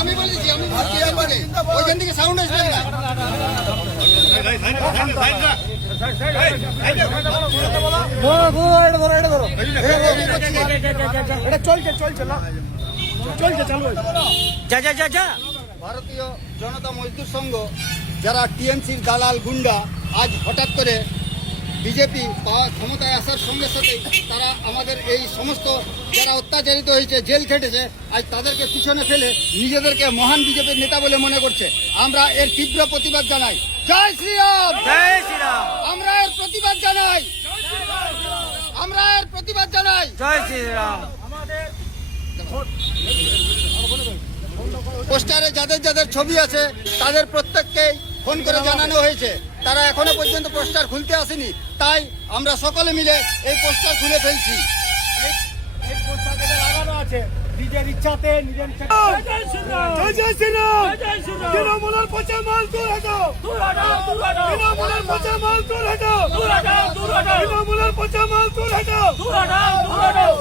আমি বলেছি ওইখান থেকে সাউন্ড আসবে না। ভারতীয় জনতা মজদুর সংঘ যারা টিএমসির দালাল গুন্ডা আজ হঠাৎ করে বিজেপি ক্ষমতায় আসার সঙ্গে সাথেই তারা আমাদের এই সমস্ত যারা অত্যাচারিত হয়েছে, জেল খেটেছে, আজ তাদেরকে পিছনে ফেলে নিজেদেরকে মহান বিজেপির নেতা বলে মনে করছে। আমরা এর তীব্র প্রতিবাদ জানাই। জয় শ্রীরাম, জয় শ্রীরাম। আমরা এর প্রতিবাদ জানাই, আমরা এর প্রতিবাদ জানাই। জয় শ্রীরাম। পোস্টারে যাদের যাদের ছবি আছে তাদের প্রত্যেককেই ফোন করে জানানো হয়েছে, তারা এখনো পর্যন্ত পোস্টার খুলতে আসেনি। তাই আমরা সকলে মিলে এই পোস্টার খুলে ফেলছি। এই পোস্টার যেটা লাগানো আছে নিজের ইচ্ছাতে, নিজের ইচ্ছাতে। জয় শ্রীরাম, জয় শ্রীরাম, জয় শ্রীরাম। তৃণমূলের পচা মাল দূর হটাও, দূর হটাও, দূর হটাও। তৃণমূলের পচা মাল দূর হটাও, দূর হটাও, দূর হটাও। তৃণমূলের পচা মাল দূর হটাও, দূর হটাও, দূর হটাও।